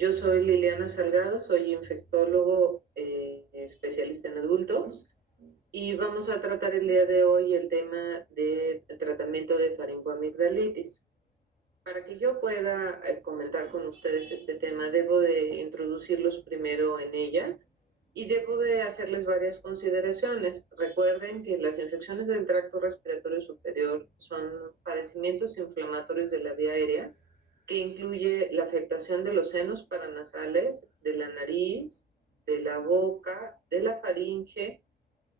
Yo soy Liliana Salgado, soy infectólogo especialista en adultos y vamos a tratar el día de hoy el tema de tratamiento de faringoamigdalitis. Para que yo pueda comentar con ustedes este tema, debo de introducirlos primero en ella y debo de hacerles varias consideraciones. Recuerden que las infecciones del tracto respiratorio superior son padecimientos inflamatorios de la vía aérea que incluye la afectación de los senos paranasales, de la nariz, de la boca, de la faringe,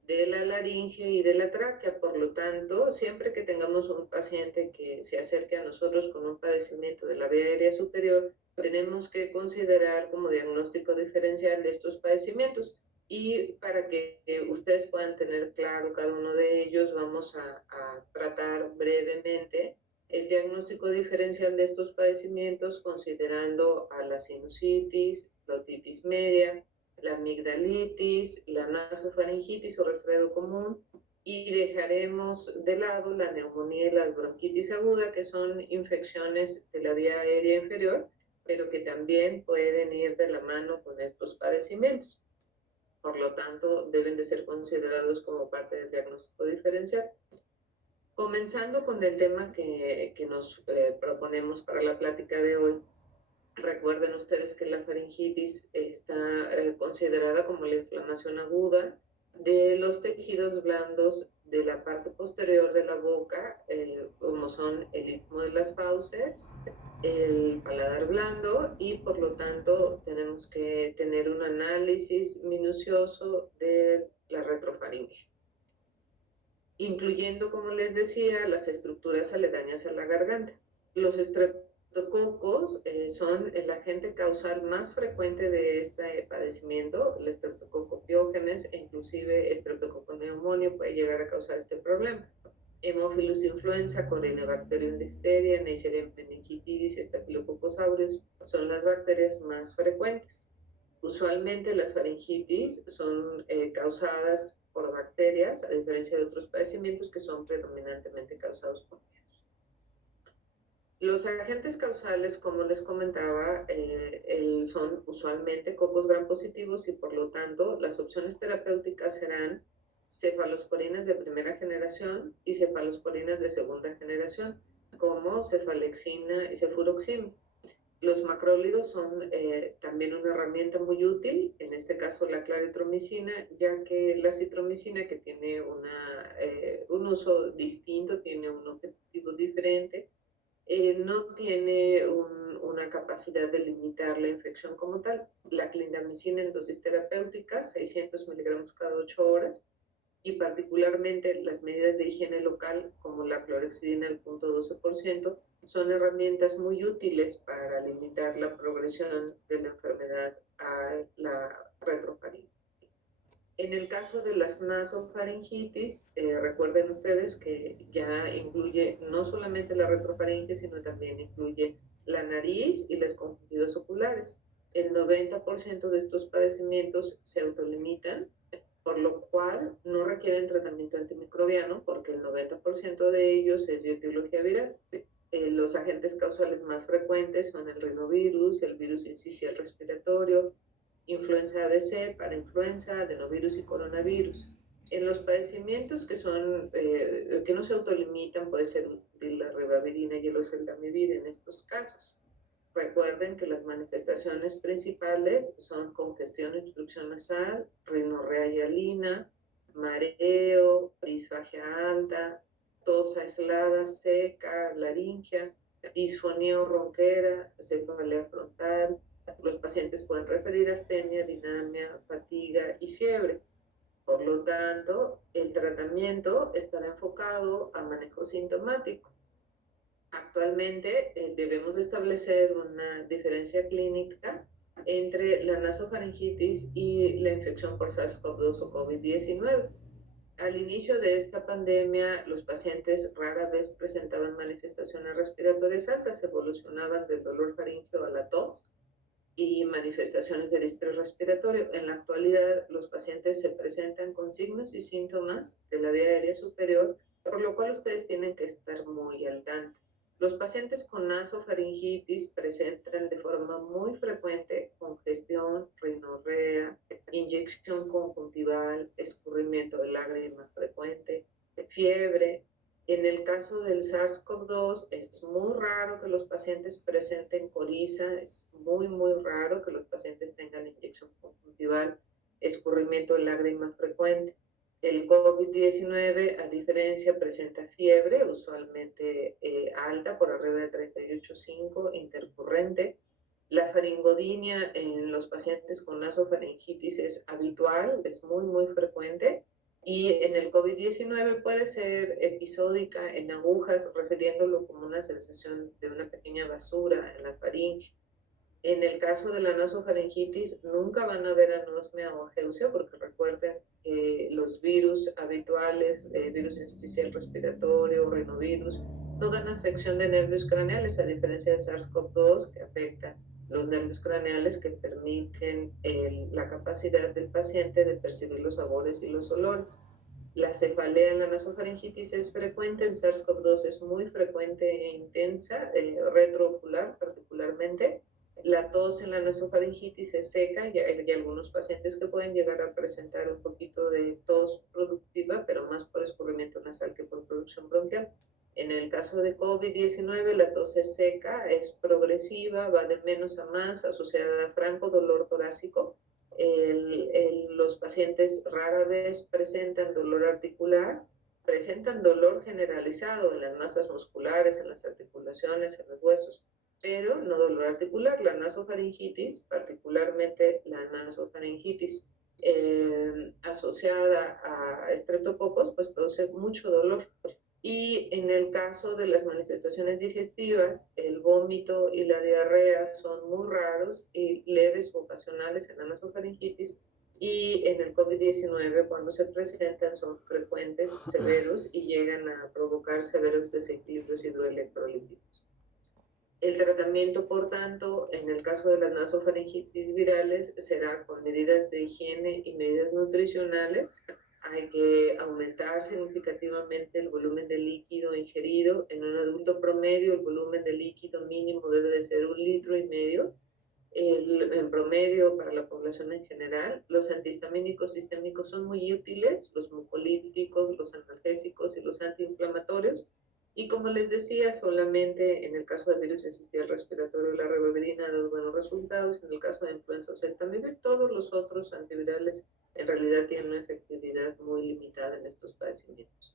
de la laringe y de la tráquea. Por lo tanto, siempre que tengamos un paciente que se acerque a nosotros con un padecimiento de la vía aérea superior, tenemos que considerar como diagnóstico diferencial de estos padecimientos. Y para que ustedes puedan tener claro cada uno de ellos, vamos a tratar brevemente el diagnóstico diferencial de estos padecimientos considerando a la sinusitis, la otitis media, la amigdalitis, la nasofaringitis o resfriado común, y dejaremos de lado la neumonía y la bronquitis aguda, que son infecciones de la vía aérea inferior, pero que también pueden ir de la mano con estos padecimientos. Por lo tanto, deben de ser considerados como parte del diagnóstico diferencial. Comenzando con el tema que nos proponemos para la plática de hoy, recuerden ustedes que la faringitis está considerada como la inflamación aguda de los tejidos blandos de la parte posterior de la boca, como son el istmo de las fauces, el paladar blando, y por lo tanto tenemos que tener un análisis minucioso de la retrofaringe, incluyendo, como les decía, las estructuras aledañas a la garganta. Los estreptococos son el agente causal más frecuente de este padecimiento. El estreptococo piógenes e inclusive estreptococo neumonio puede llegar a causar este problema. Hemophilus influenza, Corynebacterium diphtheria, Neisseria meningitis y Staphylococcus aureus son las bacterias más frecuentes. Usualmente las faringitis son causadas por bacterias, a diferencia de otros padecimientos que son predominantemente causados por virus. Los agentes causales, como les comentaba, son usualmente cocos gram positivos y por lo tanto las opciones terapéuticas serán cefalosporinas de primera generación y cefalosporinas de segunda generación, como cefalexina y cefuroxima. Los macrólidos son también una herramienta muy útil, en este caso la claritromicina, ya que la citromicina, que tiene un uso distinto, tiene un objetivo diferente, no tiene una capacidad de limitar la infección como tal. La clindamicina en dosis terapéuticas, 600 miligramos cada 8 horas, y particularmente las medidas de higiene local como la clorexidina al 0.12% son herramientas muy útiles para limitar la progresión de la enfermedad a la retrofaringe. En el caso de las nasofaringitis, recuerden ustedes que ya incluye no solamente la retrofaringe, sino también incluye la nariz y las conjuntivas oculares. El 90% de estos padecimientos se autolimitan, por lo cual no requieren tratamiento antimicrobiano porque el 90% de ellos es de etiología viral. Los agentes causales más frecuentes son el rinovirus, el virus incisional respiratorio, influenza ABC, parainfluenza, adenovirus y coronavirus. En los padecimientos que no se autolimitan, puede ser la ribavirina y el oseltamivir en estos casos. Recuerden que las manifestaciones principales son congestión y obstrucción nasal, rinorrea hialina, mareo, disfagia alta, tos aislada, seca, laringia, disfonía o ronquera, cefalea frontal. Los pacientes pueden referir astenia, dinamia, fatiga y fiebre. Por lo tanto, el tratamiento estará enfocado a manejo sintomático. Actualmente debemos de establecer una diferencia clínica entre la nasofaringitis y la infección por SARS-CoV-2 o COVID-19. Al inicio de esta pandemia, los pacientes rara vez presentaban manifestaciones respiratorias altas, evolucionaban del dolor faríngeo a la tos y manifestaciones del estrés respiratorio. En la actualidad, los pacientes se presentan con signos y síntomas de la vía aérea superior, por lo cual ustedes tienen que estar muy al tanto. Los pacientes con nasofaringitis presentan de forma muy frecuente congestión, rinorrea, inyección conjuntival, escurrimiento de lágrima frecuente, fiebre. En el caso del SARS-CoV-2 es muy raro que los pacientes presenten coriza, es muy, muy raro que los pacientes tengan inyección conjuntival, escurrimiento de lágrima frecuente. El COVID-19, a diferencia, presenta fiebre, usualmente alta, por arriba de 38,5, intercurrente. La faringodinia en los pacientes con nasofaringitis es habitual, es muy, muy frecuente. Y en el COVID-19 puede ser episódica en agujas, refiriéndolo como una sensación de una pequeña basura en la faringe. En el caso de la nasofaringitis, nunca van a ver anosmia o ageusia, porque recuerden que los virus habituales, virus sincicial respiratorio, rinovirus, no dan afección de nervios craneales, a diferencia de SARS-CoV-2, que afecta los nervios craneales que permiten la capacidad del paciente de percibir los sabores y los olores. La cefalea en la nasofaringitis es frecuente, en SARS-CoV-2 es muy frecuente e intensa, retroocular particularmente. La tos en la nasofaringitis es seca y hay algunos pacientes que pueden llegar a presentar un poquito de tos productiva, pero más por escurrimiento nasal que por producción bronquial. En el caso de COVID-19, la tos es seca, es progresiva, va de menos a más, asociada a franco dolor torácico. Los pacientes rara vez presentan dolor articular, presentan dolor generalizado en las masas musculares, en las articulaciones, en los huesos, pero no dolor articular. La nasofaringitis, particularmente la nasofaringitis asociada a estreptococos, pues produce mucho dolor. Y en el caso de las manifestaciones digestivas, el vómito y la diarrea son muy raros y leves o ocasionales en la nasofaringitis, y en el COVID-19 cuando se presentan son frecuentes, severos y llegan a provocar severos desequilibrios hidroelectrolíticos. El tratamiento, por tanto, en el caso de las nasofaringitis virales, será con medidas de higiene y medidas nutricionales. Hay que aumentar significativamente el volumen de líquido ingerido. En un adulto promedio, el volumen de líquido mínimo debe de ser 1,5 litros. En promedio para la población en general. Los antihistamínicos sistémicos son muy útiles, los mucolíticos, los analgésicos y los antiinflamatorios. Y como les decía, solamente en el caso de virus sincicial respiratorio la ribavirina ha dado buenos resultados. En el caso de influenza o celtamivir, todos los otros antivirales en realidad tienen una efectividad muy limitada en estos padecimientos.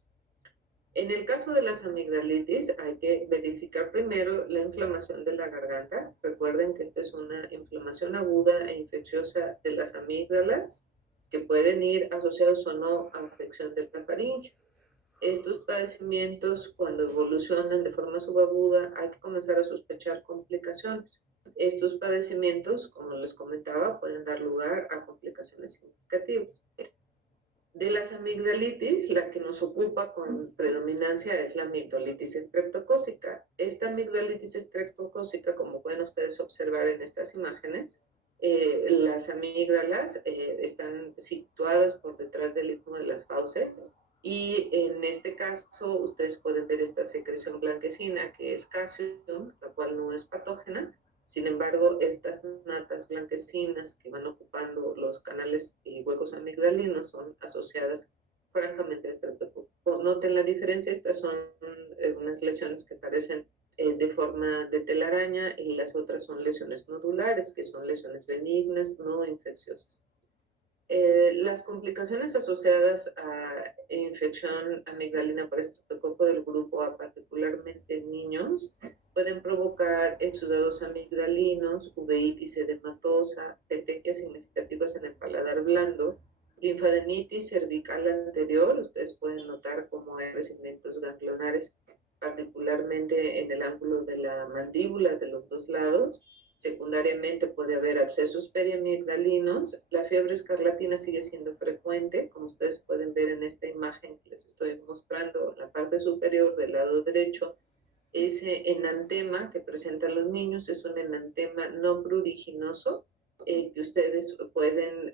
En el caso de las amigdalitis, hay que verificar primero la inflamación de la garganta. Recuerden que esta es una inflamación aguda e infecciosa de las amígdalas, que pueden ir asociados o no a afección de la faringe. Estos padecimientos, cuando evolucionan de forma subaguda, hay que comenzar a sospechar complicaciones. Estos padecimientos, como les comentaba, pueden dar lugar a complicaciones significativas. De las amigdalitis, la que nos ocupa con predominancia es la amigdalitis estreptocócica. Esta amigdalitis estreptocócica, como pueden ustedes observar en estas imágenes, las amígdalas están situadas por detrás del istmo de las fauces, y en este caso ustedes pueden ver esta secreción blanquecina que es Casium, la cual no es patógena. Sin embargo, estas natas blanquecinas que van ocupando los canales y huecos amigdalinos son asociadas francamente a estreptococo. Noten la diferencia, estas son unas lesiones que parecen de forma de telaraña, y las otras son lesiones nodulares, que son lesiones benignas, no infecciosas. Las complicaciones asociadas a infección amigdalina por estreptococo del grupo A, particularmente en niños, pueden provocar exudados amigdalinos, uveitis edematosa, petequias significativas en el paladar blando, linfadenitis cervical anterior. Ustedes pueden notar cómo hay crecimientos ganglionares, particularmente en el ángulo de la mandíbula de los dos lados. Secundariamente puede haber abscesos periamigdalinos. La fiebre escarlatina sigue siendo frecuente, como ustedes pueden ver en esta imagen que les estoy mostrando, en la parte superior del lado derecho. Ese enantema que presentan los niños es un enantema no pruriginoso, que ustedes pueden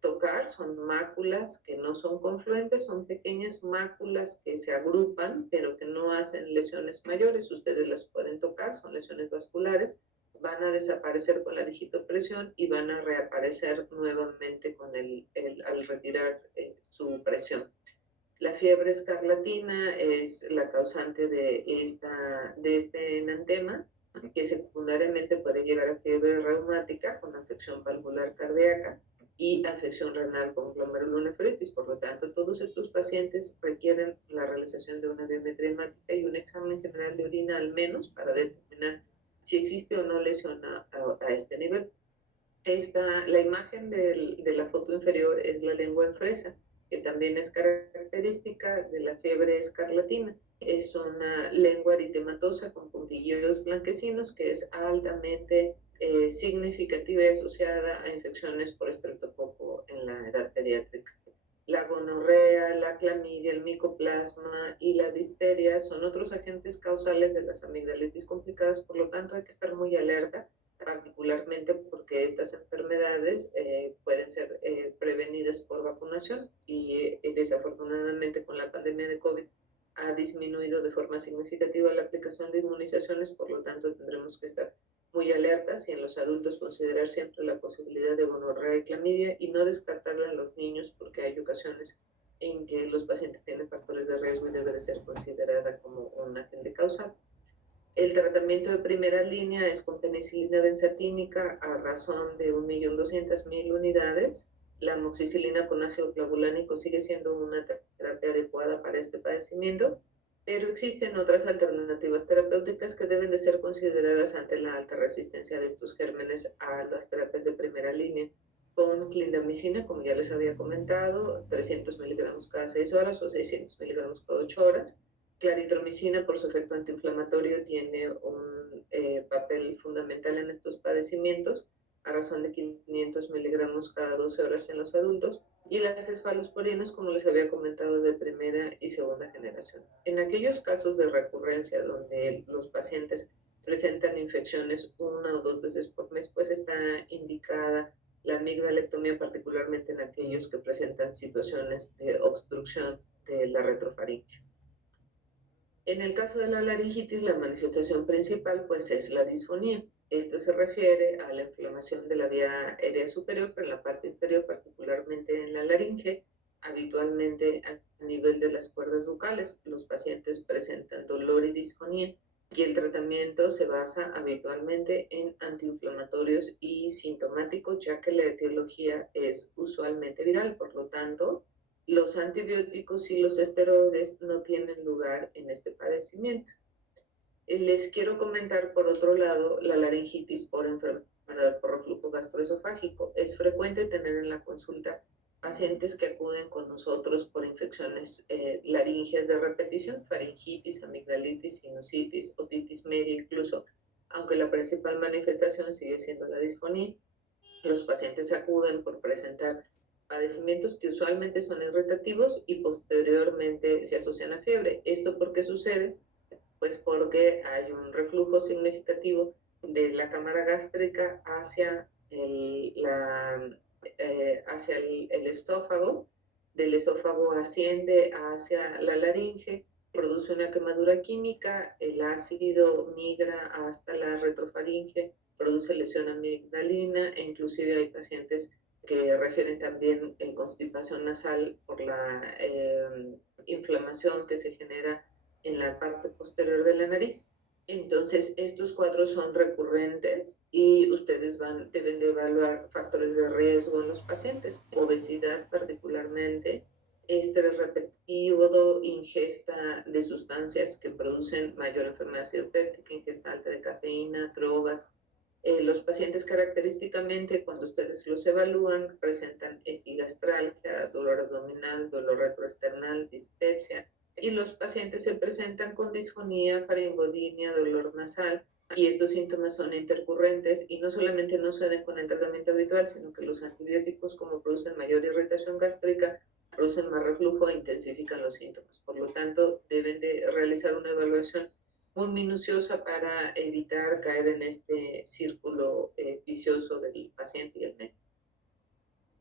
tocar. Son máculas que no son confluentes, son pequeñas máculas que se agrupan, pero que no hacen lesiones mayores. Ustedes las pueden tocar, son lesiones vasculares, van a desaparecer con la digitopresión y van a reaparecer nuevamente con al retirar su presión. La fiebre escarlatina es la causante de este enantema, que secundariamente puede llegar a fiebre reumática con afección valvular cardíaca y afección renal con glomerulonefritis. Por lo tanto, todos estos pacientes requieren la realización de una biometría hemática y un examen general de orina al menos para determinar si existe o no lesión a este nivel. La imagen de la foto inferior es la lengua en fresa, que también es característica de la fiebre escarlatina. Es una lengua eritematosa con puntilleos blanquecinos que es altamente significativa y asociada a infecciones por estreptococo en la edad pediátrica. La gonorrea, la clamidia, el micoplasma y la difteria son otros agentes causales de las amigdalitis complicadas, por lo tanto hay que estar muy alerta, particularmente porque estas enfermedades pueden ser prevenidas por vacunación y desafortunadamente con la pandemia de COVID ha disminuido de forma significativa la aplicación de inmunizaciones, por lo tanto tendremos que estar muy alertas y en los adultos considerar siempre la posibilidad de gonorrea y clamidia y no descartarla en los niños porque hay ocasiones en que los pacientes tienen factores de riesgo y debe de ser considerada como un agente causal. El tratamiento de primera línea es con penicilina benzatínica a razón de 1.200.000 unidades. La amoxicilina con ácido clavulánico sigue siendo una terapia adecuada para este padecimiento, pero existen otras alternativas terapéuticas que deben de ser consideradas ante la alta resistencia de estos gérmenes a las terapias de primera línea, con clindamicina, como ya les había comentado, 300 miligramos cada 6 horas o 600 miligramos cada 8 horas. Claritromicina, por su efecto antiinflamatorio, tiene un papel fundamental en estos padecimientos, a razón de 500 miligramos cada 12 horas en los adultos, y las cefalosporinas, como les había comentado, de primera y segunda generación. En aquellos casos de recurrencia donde los pacientes presentan infecciones 1 o 2 veces por mes, pues está indicada la amigdalectomía, particularmente en aquellos que presentan situaciones de obstrucción de la retrofaringe. En el caso de la laringitis, la manifestación principal pues es la disfonía. Esto se refiere a la inflamación de la vía aérea superior, pero en la parte inferior, particularmente en la laringe, habitualmente a nivel de las cuerdas vocales. Los pacientes presentan dolor y disfonía y el tratamiento se basa habitualmente en antiinflamatorios y sintomáticos, ya que la etiología es usualmente viral. Por lo tanto, los antibióticos y los esteroides no tienen lugar en este padecimiento. Les quiero comentar, por otro lado, la laringitis por enfermedad por reflujo gastroesofágico. Es frecuente tener en la consulta pacientes que acuden con nosotros por infecciones laringeas de repetición, faringitis, amigdalitis, sinusitis, otitis media incluso, aunque la principal manifestación sigue siendo la disfonía. Los pacientes acuden por presentar padecimientos que usualmente son irritativos y posteriormente se asocian a fiebre. ¿Esto por qué sucede? Pues porque hay un reflujo significativo de la cámara gástrica hacia el esófago, del esófago asciende hacia la laringe, produce una quemadura química, el ácido migra hasta la retrofaringe, produce lesión amigdalina e inclusive hay pacientes que refieren también constipación nasal por la inflamación que se genera en la parte posterior de la nariz. Entonces, estos cuadros son recurrentes y ustedes deben de evaluar factores de riesgo en los pacientes, obesidad particularmente, estrés repetido, ingesta de sustancias que producen mayor enfermedad citopética, ingesta alta de cafeína, drogas. Los pacientes característicamente, cuando ustedes los evalúan, presentan epigastralgia, dolor abdominal, dolor retroesternal, dispepsia, y los pacientes se presentan con disfonía, faringodinia, dolor nasal, y estos síntomas son intercurrentes y no solamente no suceden con el tratamiento habitual, sino que los antibióticos, como producen mayor irritación gástrica, producen más reflujo e intensifican los síntomas. Por lo tanto, deben de realizar una evaluación muy minuciosa para evitar caer en este círculo vicioso del paciente y el médico.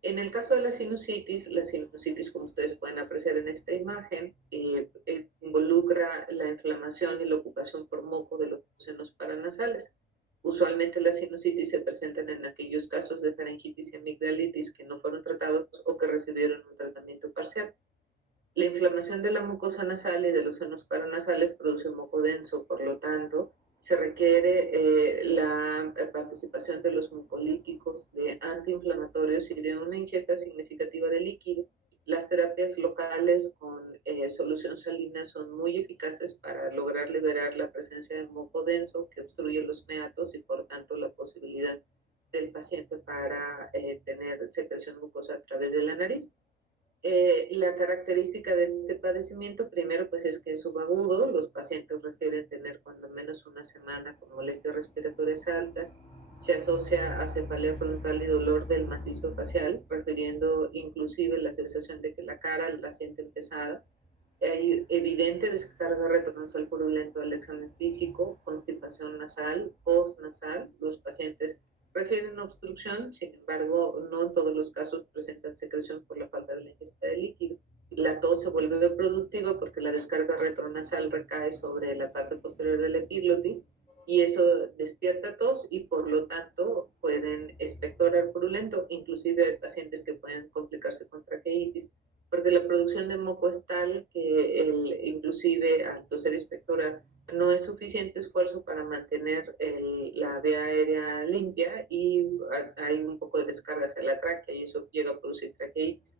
En el caso de la sinusitis, como ustedes pueden apreciar en esta imagen, involucra la inflamación y la ocupación por moco de los senos paranasales. Usualmente las sinusitis se presentan en aquellos casos de faringitis y amigdalitis que no fueron tratados o que recibieron un tratamiento parcial. La inflamación de la mucosa nasal y de los senos paranasales produce moco denso, por lo tanto, se requiere la participación de los mucolíticos, de antiinflamatorios y de una ingesta significativa de líquido. Las terapias locales con solución salina son muy eficaces para lograr liberar la presencia del moco denso que obstruye los meatos y por tanto la posibilidad del paciente para tener secreción mucosa a través de la nariz. La característica de este padecimiento, primero, pues es que es subagudo. Los pacientes refieren tener cuando menos una semana con molestias respiratorias altas. Se asocia a cefalea frontal y dolor del macizo facial, refiriendo inclusive la sensación de que la cara la sienten pesada. Hay evidente descarga retronasal purulento al examen físico, constipación nasal, postnasal. Los pacientes refieren obstrucción, sin embargo, no en todos los casos presentan secreción por la falta de la ingesta de líquido. La tos se vuelve productiva porque la descarga retronasal recae sobre la parte posterior de la epiglotis y eso despierta tos y por lo tanto pueden expectorar purulento. Inclusive hay pacientes que pueden complicarse con traqueitis porque la producción de moco es tal que inclusive al toser expectorar no es suficiente esfuerzo para mantener la vía aérea limpia y hay un poco de descarga hacia la tráquea y eso llega a producir traqueitis.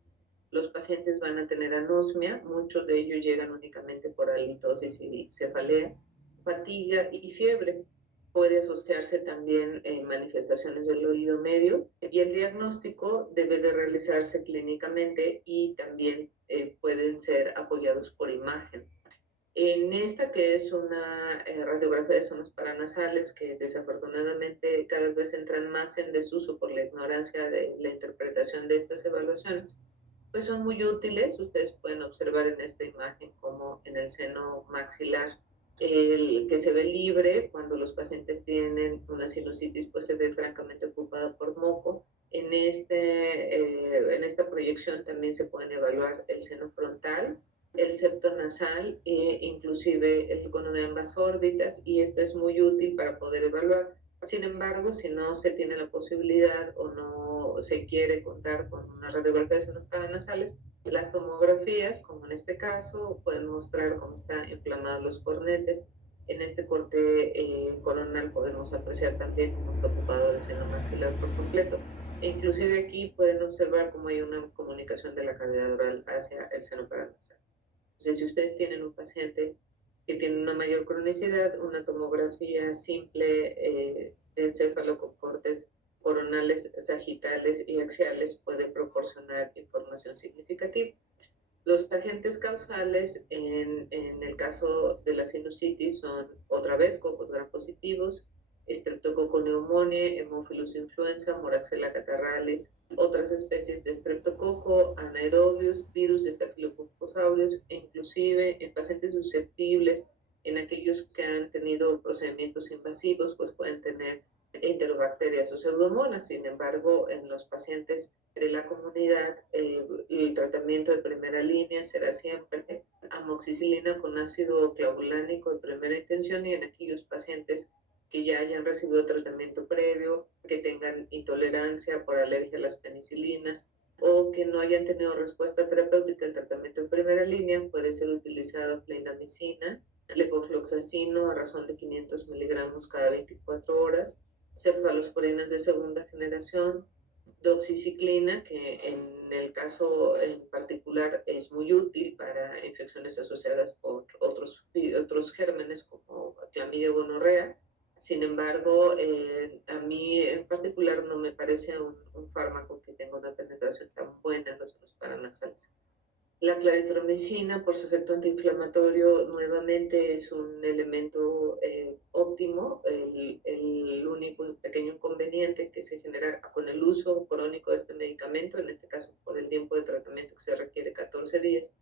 Los pacientes van a tener anosmia, muchos de ellos llegan únicamente por halitosis y cefalea, fatiga y fiebre. Puede asociarse también manifestaciones del oído medio y el diagnóstico debe de realizarse clínicamente y también pueden ser apoyados por imagen. En esta que es una radiografía de zonas paranasales que desafortunadamente cada vez entran más en desuso por la ignorancia de la interpretación de estas evaluaciones, pues son muy útiles. Ustedes pueden observar en esta imagen como en el seno maxilar el que se ve libre cuando los pacientes tienen una sinusitis, pues se ve francamente ocupada por moco. En esta proyección también se pueden evaluar el seno frontal, el septo nasal e inclusive el cono de ambas órbitas y esto es muy útil para poder evaluar. Sin embargo, si no se tiene la posibilidad o no se quiere contar con una radiografía de senos paranasales, las tomografías, como en este caso, pueden mostrar cómo están inflamados los cornetes. En este corte coronal podemos apreciar también cómo está ocupado el seno maxilar por completo. E inclusive aquí pueden observar cómo hay una comunicación de la cavidad oral hacia el seno paranasal. Entonces, si ustedes tienen un paciente que tiene una mayor cronicidad, una tomografía simple de encéfalo con cortes coronales, sagitales y axiales puede proporcionar información significativa. Los agentes causales en el caso de la sinusitis son otra vez cocos gram positivos, Streptococcus pneumoniae, Haemophilus influenza, Moraxella catarrhalis, otras especies de Streptococcus, anaerobius, virus Staphylococcus aureus, e inclusive en pacientes susceptibles, en aquellos que han tenido procedimientos invasivos, pues pueden tener enterobacterias o pseudomonas. Sin embargo, en los pacientes de la comunidad, el tratamiento de primera línea será siempre amoxicilina con ácido clavulánico de primera intención y en aquellos pacientes que ya hayan recibido tratamiento previo, que tengan intolerancia por alergia a las penicilinas o que no hayan tenido respuesta terapéutica al tratamiento en primera línea, puede ser utilizado clindamicina, levofloxacino a razón de 500 miligramos cada 24 horas, cefalosporinas de segunda generación, doxiciclina, que en el caso en particular es muy útil para infecciones asociadas por otros gérmenes como clamidia o gonorrea. Sin embargo, a mí en particular no me parece un fármaco que tenga una penetración tan buena en los paranasales. La claritromicina, por su efecto antiinflamatorio, nuevamente es un elemento óptimo. El único pequeño inconveniente que se genera con el uso crónico de este medicamento, en este caso por el tiempo de tratamiento que se requiere 14 días,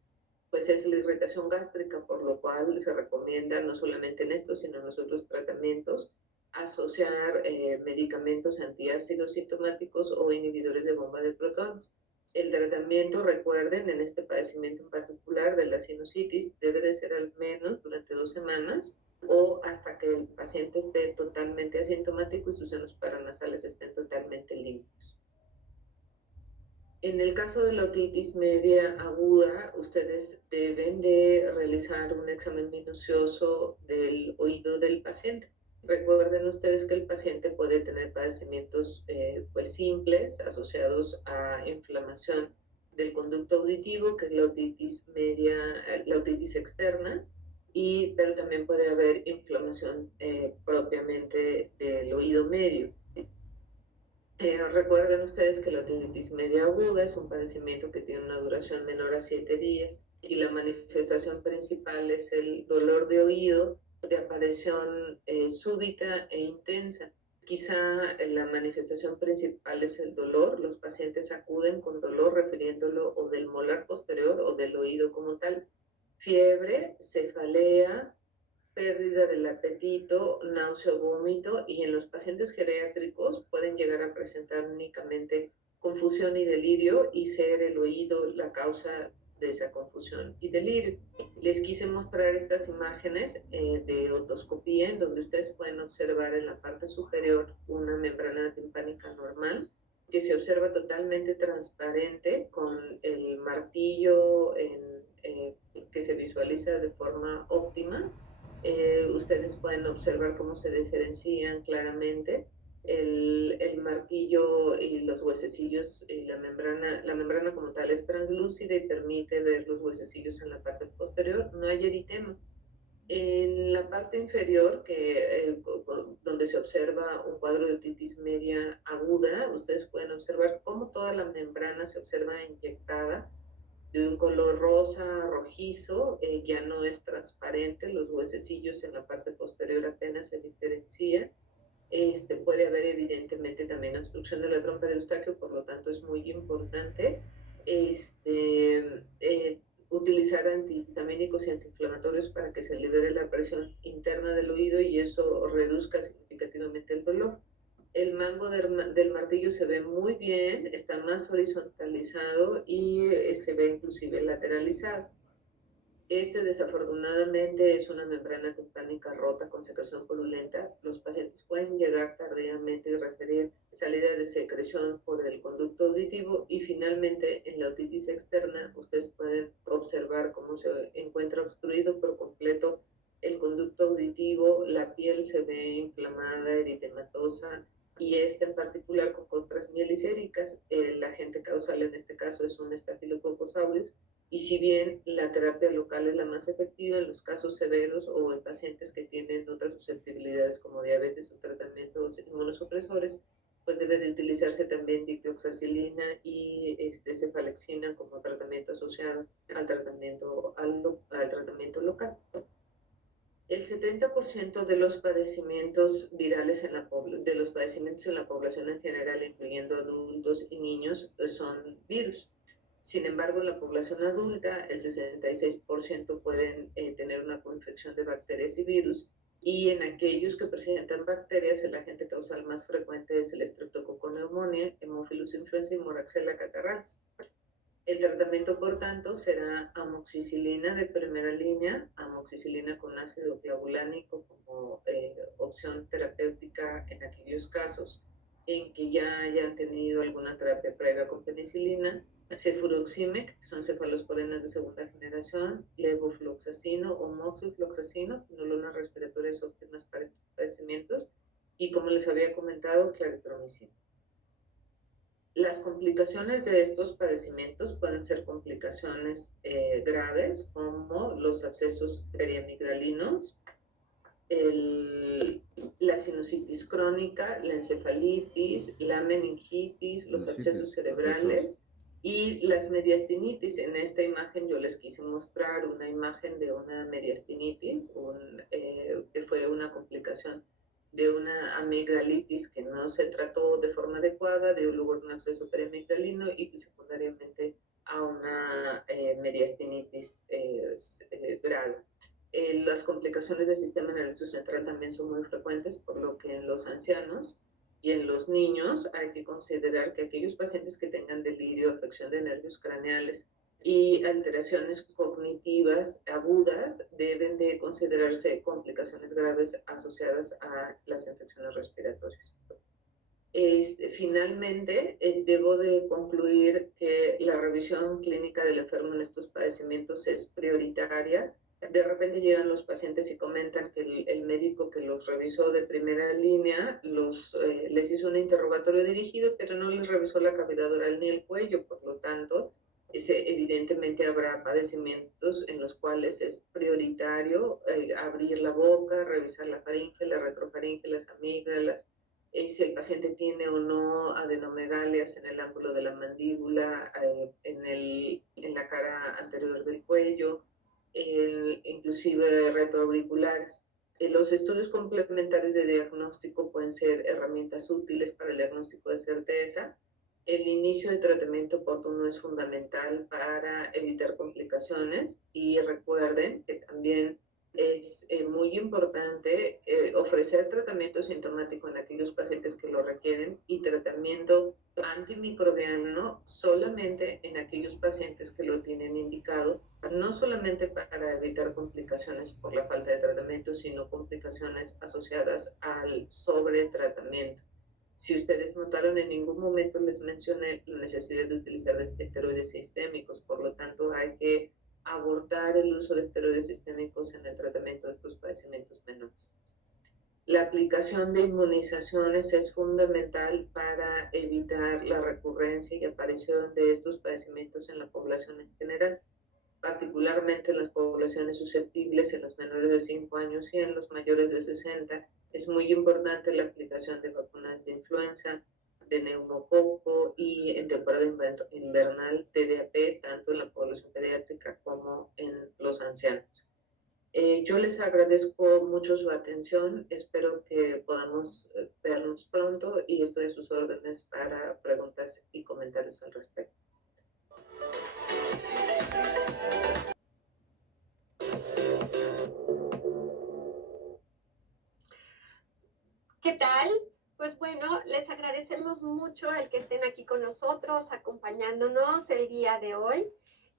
pues es la irritación gástrica, por lo cual se recomienda no solamente en esto, sino en los otros tratamientos, asociar medicamentos antiácidos sintomáticos o inhibidores de bomba de protones. El tratamiento, recuerden, en este padecimiento en particular de la sinusitis, debe de ser al menos durante 2 semanas o hasta que el paciente esté totalmente asintomático y sus senos paranasales estén totalmente limpios. En el caso de la otitis media aguda, ustedes deben de realizar un examen minucioso del oído del paciente. Recuerden ustedes que el paciente puede tener padecimientos pues simples asociados a inflamación del conducto auditivo, que es la otitis media, la otitis externa, pero también puede haber inflamación propiamente del oído medio. Recuerden ustedes que la otitis media aguda es un padecimiento que tiene una duración menor a 7 días y la manifestación principal es el dolor de oído de aparición súbita e intensa. Quizá la manifestación principal es el dolor. Los pacientes acuden con dolor refiriéndolo o del molar posterior o del oído como tal. Fiebre, cefalea, pérdida del apetito, náusea o vómito, y en los pacientes geriátricos pueden llegar a presentar únicamente confusión y delirio y ser el oído la causa de esa confusión y delirio. Les quise mostrar estas imágenes de otoscopía en donde ustedes pueden observar en la parte superior una membrana timpánica normal que se observa totalmente transparente con el martillo que se visualiza de forma óptima. Ustedes pueden observar cómo se diferencian claramente el martillo y los huesecillos y la membrana como tal es translúcida y permite ver los huesecillos en la parte posterior. No hay eritema. En la parte inferior, donde se observa un cuadro de otitis media aguda, ustedes pueden observar cómo toda la membrana se observa inyectada de un color rosa, rojizo, ya no es transparente, los huesecillos en la parte posterior apenas se diferencian. Puede haber evidentemente también obstrucción de la trompa de Eustaquio, por lo tanto es muy importante utilizar antihistamínicos y antiinflamatorios para que se libere la presión interna del oído y eso reduzca significativamente el dolor. El mango del martillo se ve muy bien, está más horizontalizado y se ve inclusive lateralizado. Desafortunadamente es una membrana timpánica rota con secreción purulenta. Los pacientes pueden llegar tardíamente y referir salida de secreción por el conducto auditivo y finalmente en la otitis externa ustedes pueden observar cómo se encuentra obstruido por completo el conducto auditivo, la piel se ve inflamada, eritematosa y en particular con costras mielicéricas. El agente causal en este caso es un Staphylococcus aureus. Y si bien la terapia local es la más efectiva en los casos severos o en pacientes que tienen otras susceptibilidades como diabetes o tratamientos inmunosupresores, pues debe de utilizarse también dicloxacilina y cefalexina como tratamiento asociado al tratamiento local. El 70% de los padecimientos virales de los padecimientos en la población en general, incluyendo adultos y niños, son virus. Sin embargo, en la población adulta, el 66% pueden tener una coinfección de bacterias y virus, y en aquellos que presentan bacterias, el agente causal más frecuente es el Streptococcus pneumoniae, Haemophilus influenzae y Moraxella catarrhalis. El tratamiento, por tanto, será amoxicilina de primera línea, amoxicilina con ácido clavulánico como opción terapéutica en aquellos casos en que ya hayan tenido alguna terapia previa con penicilina, cefuroxime, que son cefalosporinas de segunda generación, levofloxacino o moxifloxacino, quinolonas respiratorias óptimas para estos padecimientos, y como les había comentado, claritromicina. Las complicaciones de estos padecimientos pueden ser complicaciones graves como los abscesos periamigdalinos, la sinusitis crónica, la encefalitis, la meningitis, los abscesos cerebrales y las mediastinitis. En esta imagen yo les quise mostrar una imagen de una mediastinitis, que fue una complicación de una amigdalitis que no se trató de forma adecuada, dio lugar a un absceso periamigdalino y secundariamente a una mediastinitis grave. Las complicaciones del sistema nervioso central también son muy frecuentes, por lo que en los ancianos y en los niños hay que considerar que aquellos pacientes que tengan delirio, afección de nervios craneales y alteraciones cognitivas agudas deben de considerarse complicaciones graves asociadas a las infecciones respiratorias. Finalmente, debo de concluir que la revisión clínica del enfermo en estos padecimientos es prioritaria. De repente llegan los pacientes y comentan que el médico que los revisó de primera línea les hizo un interrogatorio dirigido, pero no les revisó la cavidad oral ni el cuello. Por lo tanto, evidentemente habrá padecimientos en los cuales es prioritario abrir la boca, revisar la faringe, la retrofaringe, las amígdalas, si el paciente tiene o no adenomegalias en el ángulo de la mandíbula, en la cara anterior del cuello, inclusive retroauriculares. Los estudios complementarios de diagnóstico pueden ser herramientas útiles para el diagnóstico de certeza. El inicio de tratamiento oportuno es fundamental para evitar complicaciones y recuerden que también es muy importante ofrecer tratamiento sintomático en aquellos pacientes que lo requieren y tratamiento antimicrobiano solamente en aquellos pacientes que lo tienen indicado, no solamente para evitar complicaciones por la falta de tratamiento, sino complicaciones asociadas al sobretratamiento. Si ustedes notaron, en ningún momento les mencioné la necesidad de utilizar esteroides sistémicos, por lo tanto hay que abortar el uso de esteroides sistémicos en el tratamiento de estos padecimientos menores. La aplicación de inmunizaciones es fundamental para evitar la recurrencia y aparición de estos padecimientos en la población en general, particularmente en las poblaciones susceptibles, en los menores de 5 años y en los mayores de 60. Es muy importante la aplicación de vacunas de influenza, de neumococo y en temporada invernal TDAP, tanto en la población pediátrica como en los ancianos. Yo les agradezco mucho su atención, espero que podamos vernos pronto y estoy a sus órdenes para preguntas y comentarios al respecto. ¿Qué tal? Pues bueno, les agradecemos mucho el que estén aquí con nosotros, acompañándonos el día de hoy.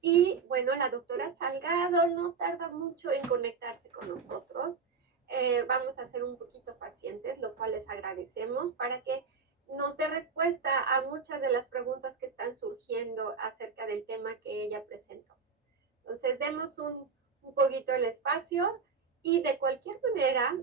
Y bueno, la doctora Salgado no tarda mucho en conectarse con nosotros. Vamos a ser un poquito pacientes, lo cual les agradecemos para que nos dé respuesta a muchas de las preguntas que están surgiendo acerca del tema que ella presentó. Entonces, demos un poquito el espacio y de cualquier manera,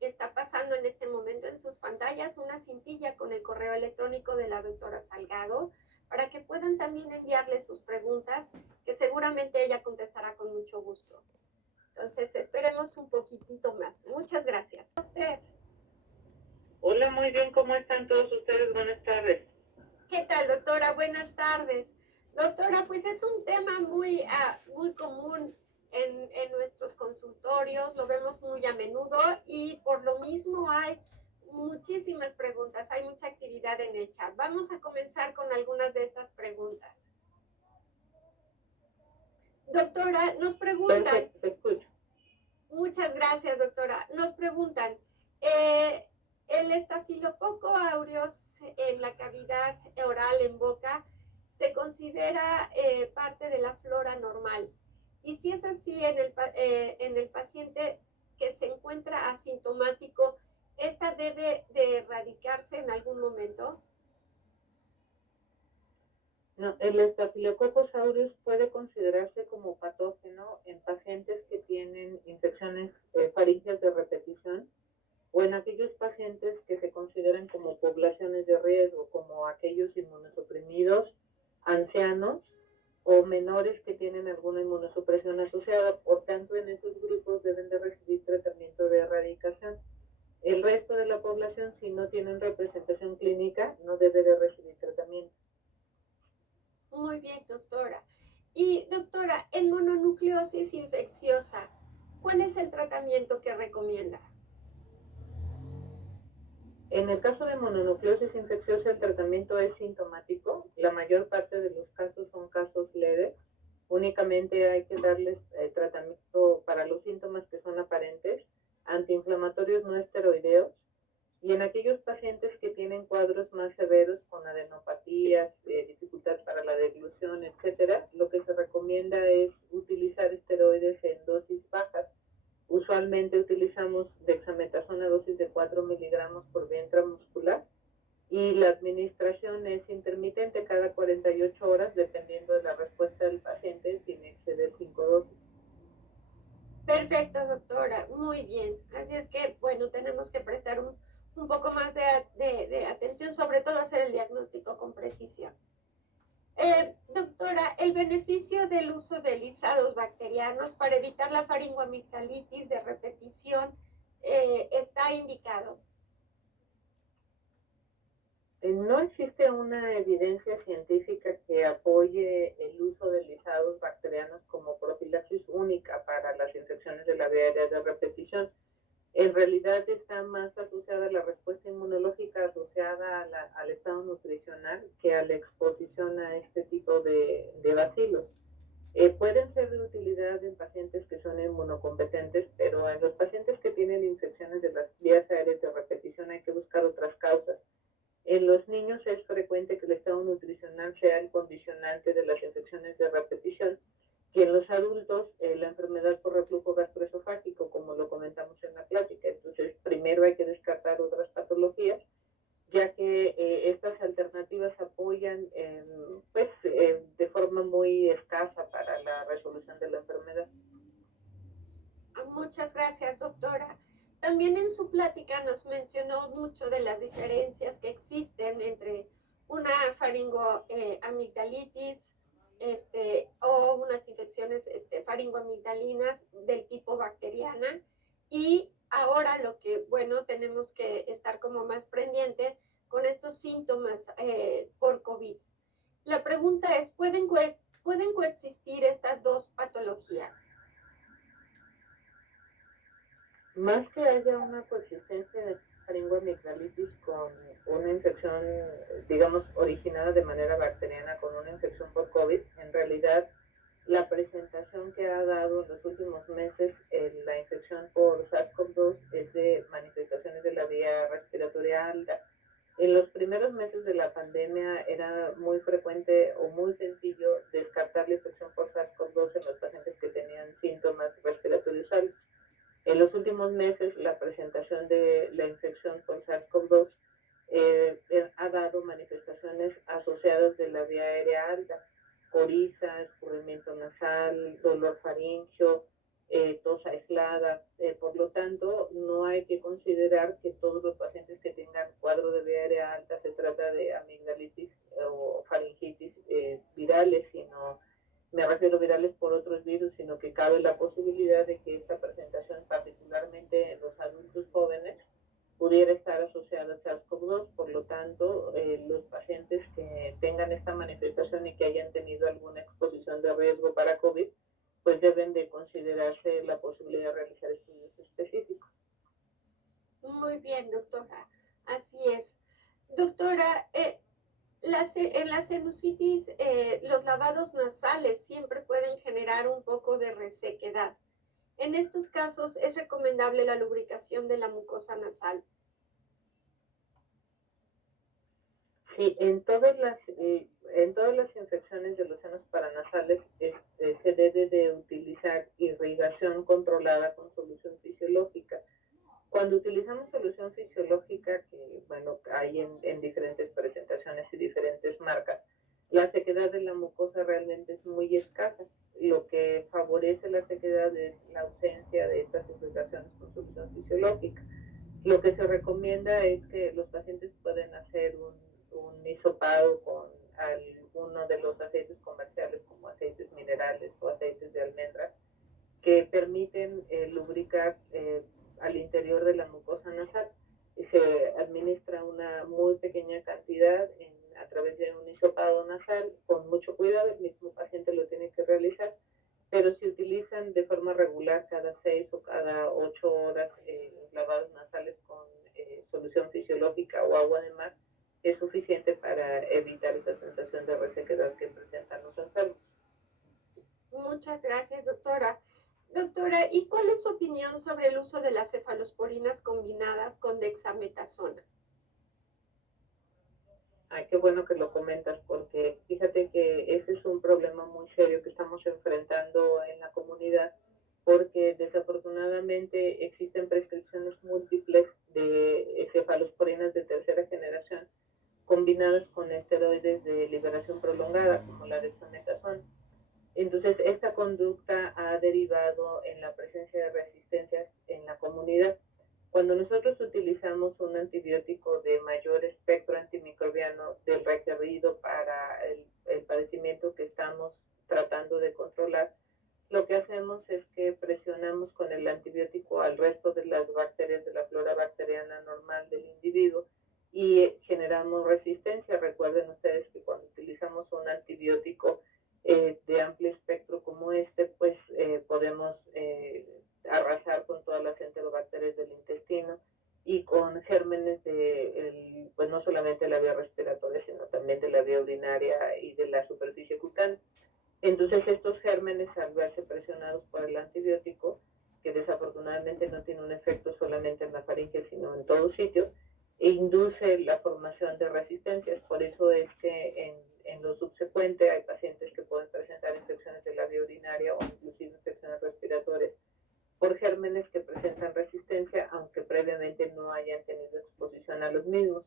está pasando en este momento en sus pantallas una cintilla con el correo electrónico de la doctora Salgado para que puedan también enviarle sus preguntas, que seguramente ella contestará con mucho gusto. Entonces, esperemos un poquitito más. Muchas gracias. ¿A usted? Hola, muy bien, ¿cómo están todos ustedes? Buenas tardes. ¿Qué tal, doctora? Buenas tardes. Doctora, pues es un tema muy común en nuestros consultorios, lo vemos muy a menudo y por lo mismo hay muchísimas preguntas, hay mucha actividad en el chat. Vamos a comenzar con algunas de estas preguntas. Doctora, nos preguntan... Perfecto, te escucho. Muchas gracias, doctora. Nos preguntan, ¿el estafilococo aureus en la cavidad oral en boca se considera parte de la flora normal? Y si es así, en el paciente que se encuentra asintomático, ¿esta debe de erradicarse en algún momento? No, el Staphylococcus aureus puede considerarse como patógeno en pacientes que tienen infecciones faríngeas de repetición o en aquellos pacientes que se consideran como poblaciones de riesgo, como aquellos inmunosuprimidos, ancianos o menores que tienen alguna inmunosupresión asociada. Por tanto, en esos grupos deben de recibir tratamiento de erradicación. El resto de la población, si no tienen representación clínica, no debe de recibir tratamiento. Muy bien, doctora. Y doctora, en mononucleosis infecciosa, ¿cuál es el tratamiento que recomienda? En el caso de mononucleosis infecciosa, el tratamiento es sintomático. La mayor parte de los casos son casos leves. Únicamente hay que darles tratamiento para los síntomas que son aparentes, antiinflamatorios no esteroideos, y en aquellos pacientes que tienen cuadros más severos con adenopatías, dificultad para la deglución, etcétera, lo que se recomienda es utilizar esteroides en dosis bajas. Usualmente utilizamos dexametasona dosis de 4 miligramos por vía intramuscular y la administración es intermitente cada 48 horas dependiendo de la respuesta del paciente sin exceder 5 dosis. Perfecto, doctora, muy bien. Así es que, bueno, tenemos que prestar un poco más de atención, sobre todo hacer el diagnóstico con precisión. Doctora, el beneficio del uso de lisados bacterianos para evitar la faringoamigdalitis de repetición está indicado. No existe una evidencia científica que apoye el uso de lisados bacterianos como profilaxis única para las infecciones de la vía aérea de repetición. En realidad está más asociada a la respuesta inmunológica asociada al estado nutricional que a la exposición a este tipo de bacilos. Pueden ser de utilidad en pacientes que son inmunocompetentes, pero en los pacientes que tienen infecciones de las vías aéreas de repetición hay que buscar otras causas. En los niños es frecuente que el estado nutricional sea el condicionante de las infecciones de repetición, y en los adultos la enfermedad por reflujo gastroesofágico, como lo comentamos en la plática. Entonces, primero hay que descartar otras patologías, ya que estas alternativas apoyan de forma muy escasa para la resolución de la enfermedad. Muchas gracias, doctora. También en su plática nos mencionó mucho de las diferencias que existen entre una faringoamigdalitis o unas infecciones faringoamigdalinas del tipo bacteriana, y ahora lo que, bueno, tenemos que estar como más pendiente con estos síntomas por COVID. La pregunta es, ¿pueden coexistir estas dos patologías? Más que haya una coexistencia de faringoamigdalitis con una infección, digamos, originada de manera bacteriana con una infección por COVID, en realidad la presentación que ha dado en los últimos meses la infección por SARS-CoV-2 es de manifestaciones de la vía respiratoria alta. En los primeros meses de la pandemia era muy frecuente o muy sencillo descartar la infección por SARS-CoV-2 en los pacientes que tenían síntomas respiratorios altos. En los últimos meses, la presentación de la infección por SARS-CoV-2 ha dado manifestaciones asociadas de la vía aérea alta, coriza, escurrimiento nasal, dolor faríngeo, tos aislada. Por lo tanto, no hay que considerar que todos los pacientes que tengan cuadro de vía aérea alta se trata de amigdalitis o faringitis virales, sino me refiero virales por otros virus, sino que cabe la posibilidad de que esta presentación, particularmente en los adultos jóvenes, pudiera estar asociada a SARS-CoV-2. Por lo tanto, los pacientes que tengan esta manifestación y que hayan tenido alguna exposición de riesgo para COVID, pues deben de considerarse la posibilidad de realizar estudios específicos. Muy bien, doctora. Así es. Doctora, en la sinusitis, los lavados nasales siempre pueden generar un poco de resequedad. En estos casos, ¿es recomendable la lubricación de la mucosa nasal? Sí, en todas las infecciones de los senos paranasales se debe de utilizar irrigación controlada con solución fisiológica. Cuando utilizamos solución fisiológica, que bueno, hay en diferentes presentaciones y diferentes marcas, la sequedad de la mucosa realmente es muy escasa. Lo que favorece la sequedad es la ausencia de estas irrigaciones con solución fisiológica. Lo que se recomienda es que los pacientes pueden hacer un hisopado con alguno de los aceites comerciales como aceites minerales o aceites de almendras que permiten lubricar al interior de la mucosa nasal. Se administra una muy pequeña cantidad a través de un hisopado nasal con mucho cuidado. El mismo paciente lo tiene que realizar, pero se utilizan de forma regular cada 6 o cada 8 horas lavados nasales con solución infusión fisiológica o agua de mar es suficiente para evitar esa sensación de resequedad que presentan los enfermos. Muchas gracias, doctora. Doctora, ¿y cuál es su opinión sobre el uso de las cefalosporinas combinadas con dexametasona? Ay, qué bueno que lo comentas, porque fíjate que ese es un problema muy serio que estamos enfrentando en la comunidad, porque desafortunadamente existen prescripciones múltiples de cefalosporinas de tercera generación combinadas con esteroides de liberación prolongada, como la dexametasona. Entonces, esta conducta ha derivado en la presencia de resistencias en la comunidad. Cuando nosotros utilizamos un antibiótico de mayor espectro antimicrobiano del requerido para el padecimiento que estamos tratando de controlar, lo que hacemos es que presionamos con el antibiótico al resto de las bacterias de la flora bacteriana normal del individuo y generamos resistencia. Recuerden ustedes que cuando utilizamos un antibiótico de amplio espectro como este, pues podemos arrasar con todas las enterobacterias del intestino y con gérmenes de, pues no solamente de la vía respiratoria, sino también de la vía urinaria y de la superficie cutánea. Entonces estos gérmenes, al verse presionados por el antibiótico, que desafortunadamente no tiene un efecto solamente en la faringe, sino en todo sitio, induce la formación de resistencias. Por eso es que en lo subsecuente hay pacientes que pueden presentar infecciones de la vía urinaria o inclusive infecciones respiratorias por gérmenes que presentan resistencia, aunque previamente no hayan tenido exposición a los mismos.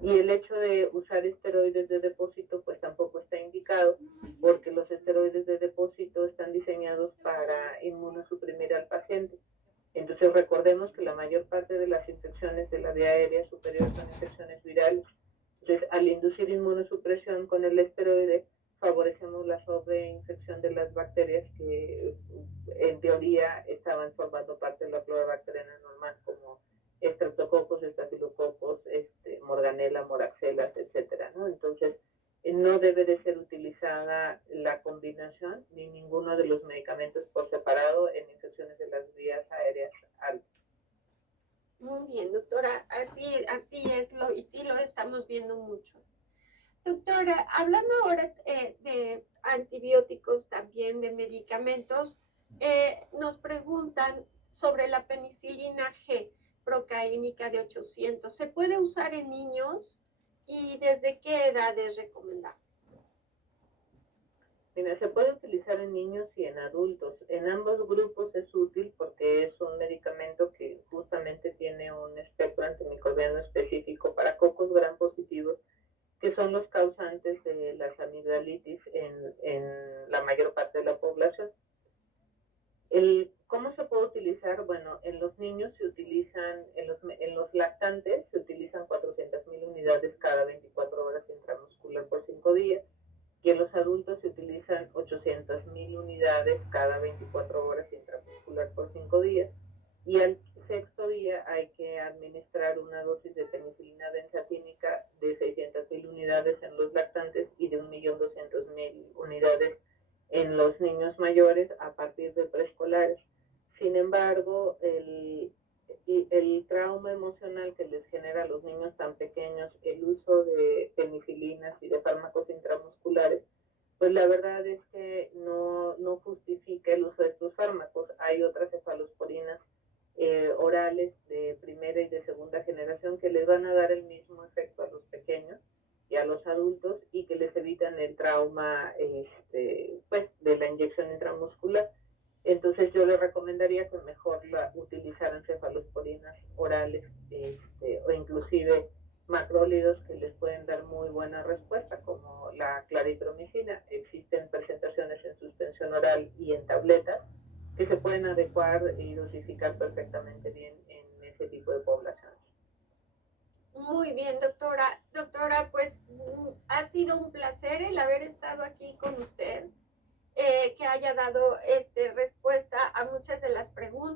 Y el hecho de usar esteroides de depósito pues tampoco está indicado, porque los esteroides de depósito están diseñados para inmunosuprimir al paciente. Entonces recordemos que la mayor parte de las infecciones de la vía aérea superior son infecciones virales. Entonces, al inducir inmunosupresión con el esteroide, favorecemos la sobreinfección de las bacterias que en teoría estaban formando parte de la flora bacteriana normal, como estreptococos, estafilococos, morganela, moraxelas, etcétera, ¿no? Entonces, no debe de ser utilizada la combinación ni ninguno de los medicamentos por separado en infecciones de las vías aéreas altas. Muy bien, doctora, así es, y sí lo estamos viendo mucho. Doctora, hablando ahora de antibióticos, también de medicamentos, nos preguntan sobre la penicilina G procaínica de 800. ¿Se puede usar en niños y desde qué edad es recomendable? Mira, se puede utilizar en niños y en adultos. En ambos grupos es útil porque es un medicamento que justamente tiene un espectro antimicrobiano específico para cocos gram positivos, que son los causantes de las amigdalitis en la mayor parte de la población. ¿Cómo se puede utilizar? Bueno, en los niños se utilizan, en los lactantes se utilizan 400,000 unidades cada 24 horas intramuscular por 5 días, y en los adultos se utilizan 800,000 unidades cada 24 horas intramuscular por 5 días, y al sexto día hay que administrar una dosis de penicilina benzatínica de 600,000 unidades en los lactantes y de 1.200.000 unidades en los niños mayores a partir de preescolares. Sin embargo, el trauma emocional que les genera a los niños tan pequeños el uso de penicilinas y de fármacos intramusculares, pues la verdad es que no justifica el uso de estos fármacos. Hay otras cefalosporinas orales de primera y de segunda generación que les van a dar el mismo efecto a los pequeños y a los adultos y que les evitan el trauma pues, de la inyección intramuscular. Entonces yo les recomendaría que mejor utilizaran cefalosporinas orales o inclusive macrólidos que les pueden dar muy buena respuesta, como la claritromicina. Existen presentaciones en suspensión oral y en tabletas que se pueden adecuar y dosificar perfectamente bien en ese tipo de poblaciones. Muy bien, doctora. Doctora, pues ha sido un placer el haber estado aquí con usted, que haya dado respuesta a muchas de las preguntas.